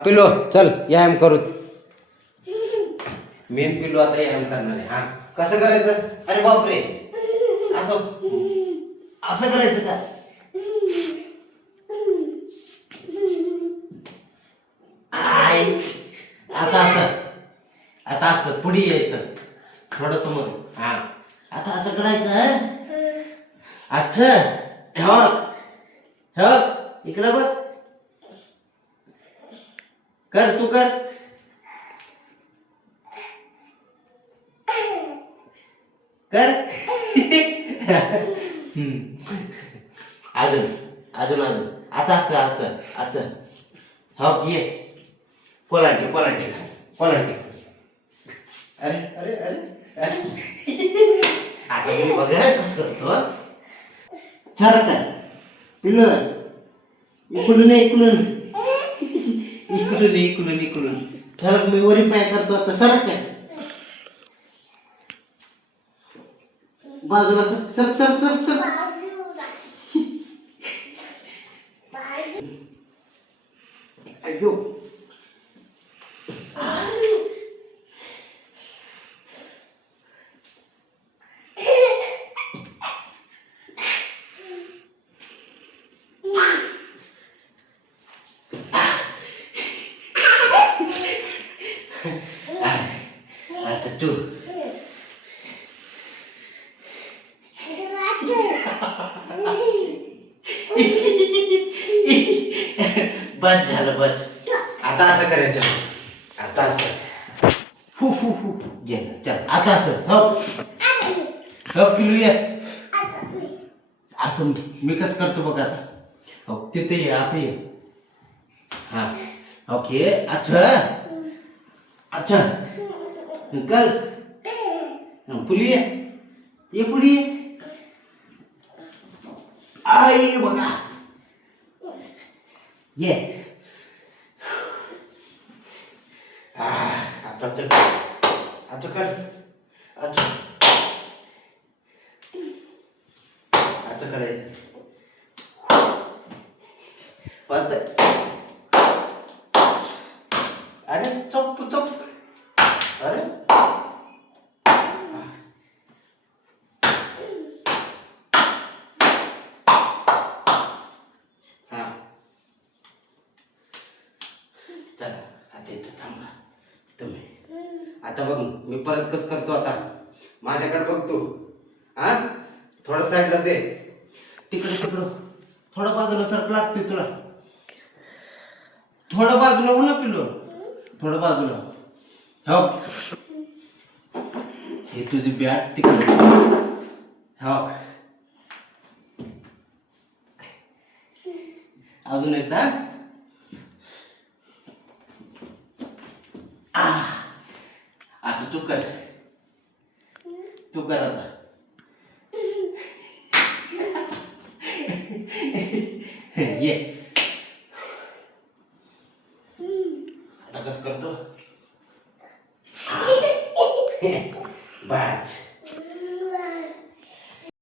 पिलो चल व्यायाम करू. मेन पिलो आता व्यायाम करणार आहे. हा कसं करायचं? अरे बापरे, असं असं करायचं का? आय आता असं, आता असं पुढे यायचं थोडं समोर. हा आता असं करायचं. अच्छा हे हे इकडं बघ, कर तू कर. कर अजून अजून अजून आता असं असं असं. हो ये कोलांटी कोलांटी खा कोलांटी. अरे अरे अरे आता मी बघा कसं करतो. सरक पिल्लू, इकडून इकडून इकडून इकडून इकडून सरक. मी वरी पाय करतो आता. सरक बाजूला sir sir sir sir sir. अयो आता तू बस झालं बस. आता असं करायचं. आता असं हु हु हु गेलं. चल आता असं हो हो पिलू ये. असं मी कसं करतो बघ आता. हो तिथे ये असं ये. हा ओके. अच्छा अच्छा कल पुली ये पुढे ये. आई बघा ये. आता चल आता कर आता आता करायचं. अरे चप चप. अरे हा चला आता इथं थांबा तुम्ही. आता बघ मी परत कसं करतो. आता माझ्याकडे बघ तू. हा थोडं साईडला दे. तिकडे तिकडं थोडं बाजूला सरक लागते तुला. थोडं बाजूला हो ना पिलो. थोडं बाजूला हो. हे तुझी बॅट तिकडे हो. अजून एकदा. आता तू कर तू कर आता. ये आता कसं करतो. बस